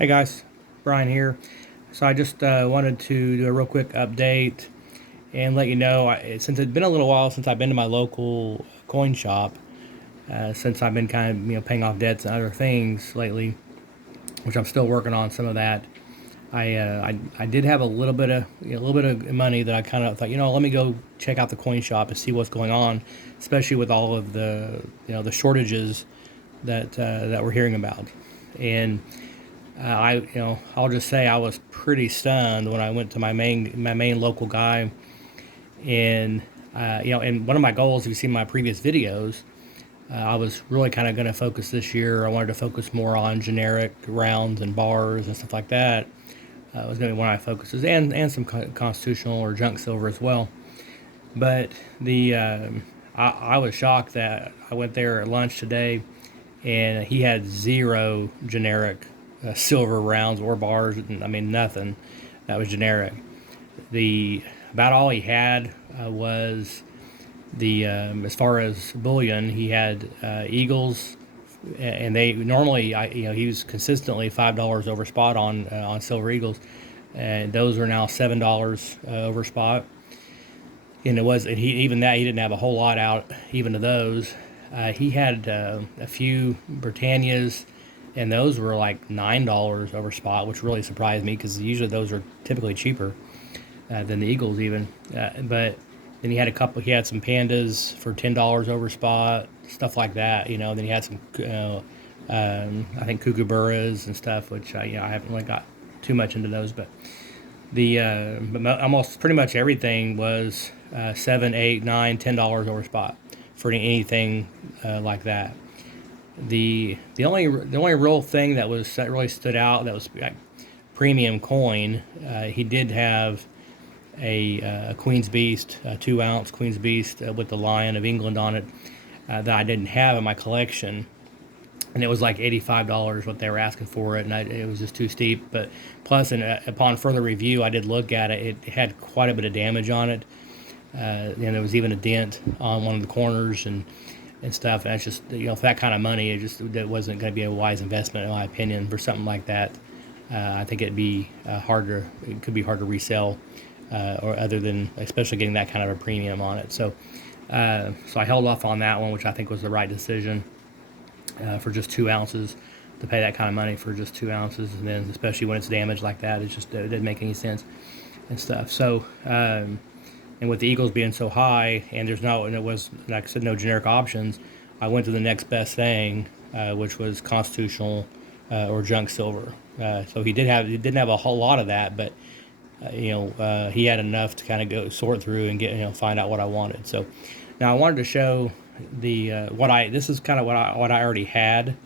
Hey guys, Brian here. So I just wanted to do a real quick update and let you know, since it's been a little while since I've been to my local coin shop, since I've been kind of paying off debts and other things lately, which I'm still working on some of that. I did have a little bit of money that I kind of thought, let me go check out the coin shop and see what's going on, especially with all of the the shortages that we're hearing about. And I'll just say I was pretty stunned when I went to my main local guy, and and one of my goals, if you see my previous videos, I was really kind of going to focus this year. I wanted to focus more on generic rounds and bars and stuff like that. Was going to be one of my focuses, and some constitutional or junk silver as well. But I was shocked that I went there at lunch today, and he had zero generic silver rounds or bars. I mean, nothing that was generic. The About all he had was the as far as bullion, he had Eagles, and they normally, he was consistently $5 over spot on silver Eagles, and those are now $7 over spot. And he didn't have a whole lot out even of those. He had a few Britannias, and those were like $9 over spot, which really surprised me because usually those are typically cheaper than the Eagles even. But then he had a couple. He had some Pandas for $10 over spot, stuff like that. Then he had some, I think Kookaburras and stuff, which I haven't really got too much into those, but almost pretty much everything was $7, $8, $9, $10 over spot for anything like that. The only real thing that really stood out, that was premium coin. He did have a Queen's Beast, a 2 ounce Queen's Beast with the Lion of England on it, that I didn't have in my collection, and it was like $85 what they were asking for it, and it was just too steep. But plus, upon further review, I did look at it. It had quite a bit of damage on it, and there was even a dent on one of the corners and stuff. And it's just, for that kind of money, it wasn't going to be a wise investment in my opinion for something like that. I think it could be hard to resell, or other than especially getting that kind of a premium on it. So I held off on that one, which I think was the right decision. For just 2 ounces, to pay that kind of money for just 2 ounces, and then especially when it's damaged like that, it didn't make any sense and stuff. So, and with the Eagles being so high, and it was, like I said, no generic options, I went to the next best thing, which was constitutional or junk silver. So he didn't have a whole lot of that, but he had enough to kind of go sort through and get find out what I wanted. So now I wanted to show this is kind of what I already had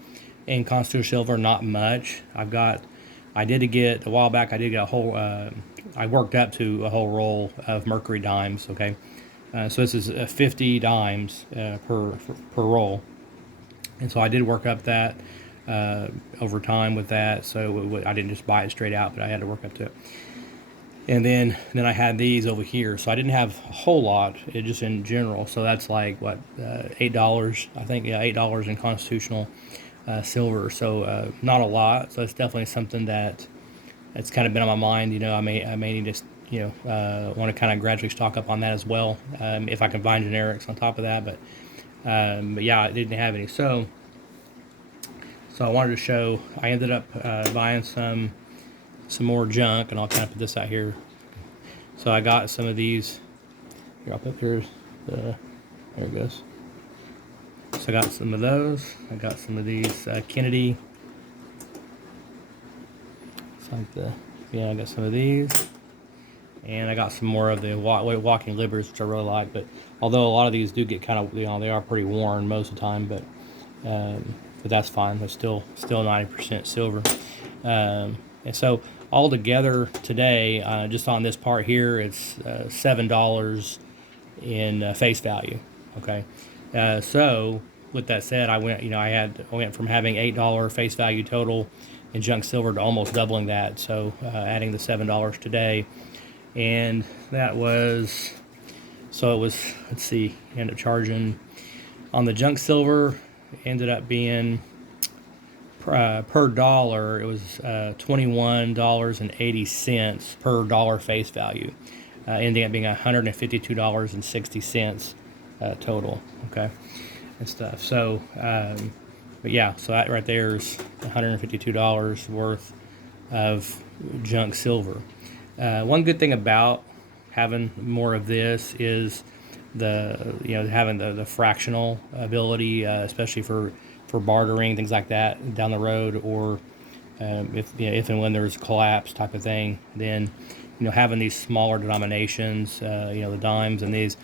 in constitutional silver. Not much. I did get a while back. I did get a whole. I worked up to a whole roll of Mercury dimes. Okay, so this is 50 dimes per roll, and so I did work up that over time with that. So I didn't just buy it straight out, but I had to work up to it. And then I had these over here, so I didn't have a whole lot, just in general. So that's like what, $8, I think. Yeah, $8 in constitutional silver. So not a lot. So it's definitely something that's kind of been on my mind. I may need to want to kind of gradually stock up on that as well, if I can find generics on top of that. But yeah, I didn't have any. So I wanted to show. I ended up buying some more junk, and I'll kind of put this out here. So I got some of these. Here, I'll put here. There it goes. So I got some of those. I got some of these Kennedy. It's like I got some of these, and I got some more of the walking libras, which I really like. But although a lot of these do get kind of, they are pretty worn most of the time, but that's fine. They're still 90% silver. And so all together today, just on this part here, it's $7 in face value. Okay, so with that said, I went from having $8 face value total in junk silver to almost doubling that. So adding the $7 today, and that was, so it was, let's see, ended up charging on the junk silver, ended up being per dollar, it was $21.80 per dollar face value, ending up being $152.60 total. Okay, and stuff. So, but yeah, so that right there is $152 worth of junk silver. One good thing about having more of this is having the fractional ability, especially for bartering, things like that down the road, or if and when there's a collapse type of thing, then having these smaller denominations, the dimes and these,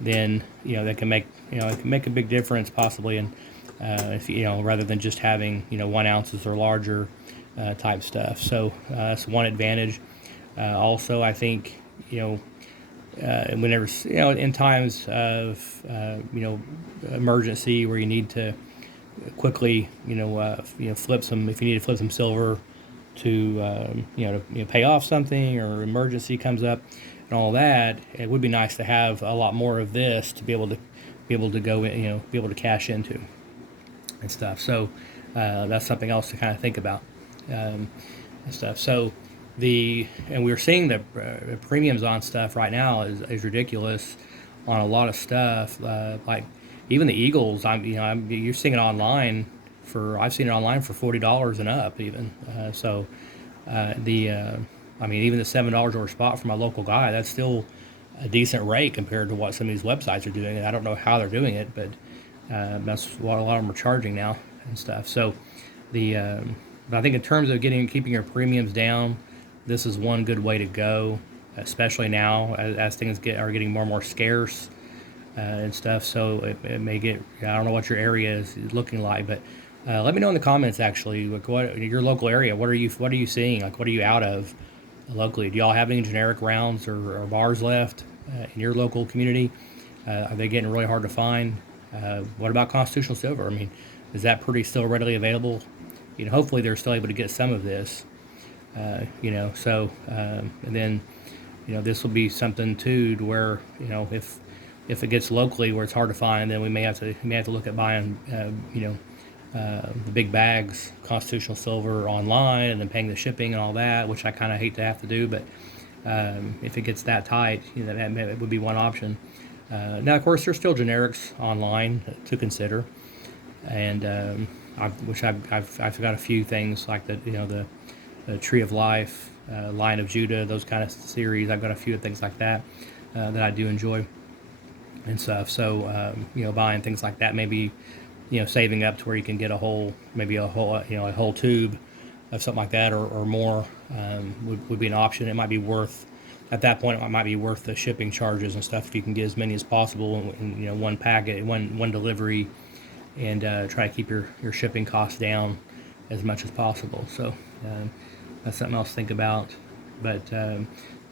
then that can make it can make a big difference possibly in if rather than just having 1 ounces or larger type stuff. So that's one advantage. Also, I think whenever in times of emergency where you need to quickly flip some, if you need to flip some silver to pay off something, or emergency comes up and all that, it would be nice to have a lot more of this to be able to go in, be able to cash into and stuff. So that's something else to kind of think about and stuff. So and we're seeing the premiums on stuff right now is ridiculous on a lot of stuff. Like even the Eagles, you're seeing it online I've seen it online for $40 and up even. Even the $7 over spot from my local guy, that's still a decent rate compared to what some of these websites are doing. And I don't know how they're doing it, but that's what a lot of them are charging now and stuff. So but I think in terms of keeping your premiums down, this is one good way to go, especially now as things are getting more and more scarce and stuff. So it may get, I don't know what your area is looking like, but let me know in the comments actually, what your local area, what are you seeing? Like, what are you out of locally? Do y'all have any generic rounds or bars left in your local community? Are they getting really hard to find? What about constitutional silver? I mean, is that still readily available? Hopefully they're still able to get some of this. And then this will be something too to where if it gets locally where it's hard to find, then we may have to look at buying the big bags constitutional silver online and then paying the shipping and all that, which I kind of hate to have to do, but if it gets that tight, that would be one option. Now of course there's still generics online to consider, and I've got a few things like the Tree of Life, Lion of Judah, those kind of series. I've got a few things like that that I do enjoy and stuff. So buying things like that, maybe saving up to where you can get a whole tube of something like that or more would be an option. It might be worth, at that point, it might be worth the shipping charges and stuff if you can get as many as possible in one packet, one delivery, and try to keep your shipping costs down as much as possible. So that's something else to think about. But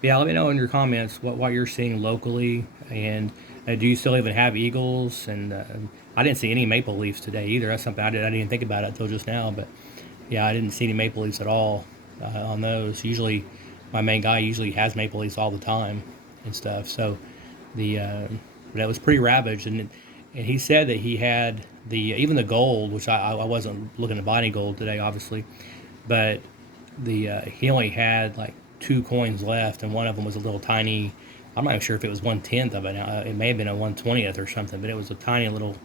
yeah, let me know in your comments what you're seeing locally, and do you still even have Eagles? And I didn't see any maple leafs today either. That's something I didn't even think about it until just now. But yeah, I didn't see any maple leafs at all on those. Usually, my main guy usually has maple leafs all the time and stuff. So that was pretty ravaged, and he said that he had even the gold, which I wasn't looking to buy any gold today, obviously, but he only had like 2 coins left, and one of them was a little tiny. I'm not even sure if it was 1/10 of it. It may have been a 1/20th or something, but it was a tiny little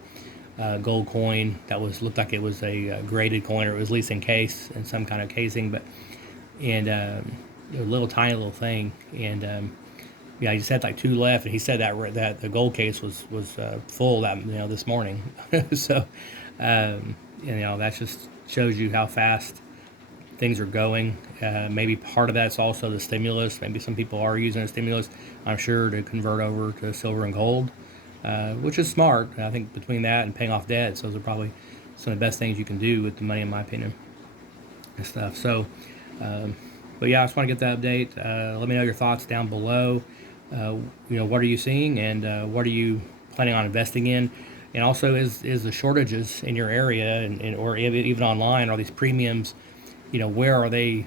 gold coin that looked like it was a graded coin, or it was at least encased in some kind of casing, a little tiny little thing, and yeah, he just had like 2 left, and he said that the gold case was full this morning. So that just shows you how fast things are going. Maybe part of that's also the stimulus. Maybe some people are using a stimulus, I'm sure, to convert over to silver and gold, which is smart. I think between that and paying off debts, those are probably some of the best things you can do with the money, in my opinion, and stuff. So, but yeah, I just want to get that update. Let me know your thoughts down below. What are you seeing, and what are you planning on investing in? And also, is the shortages in your area or even online, are these premiums, where are they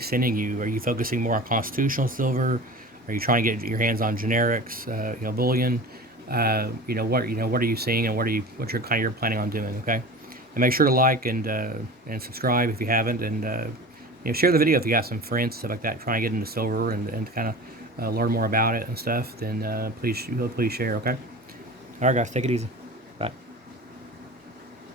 sending you? Are you focusing more on constitutional silver? Are you trying to get your hands on generics, bullion? What are you seeing, and what's your planning on doing? Okay, And make sure to like and subscribe if you haven't, and share the video if you got some friends, stuff like that, trying to get into silver and kind of learn more about it and stuff. Then please share. Okay. All right, guys, take it easy.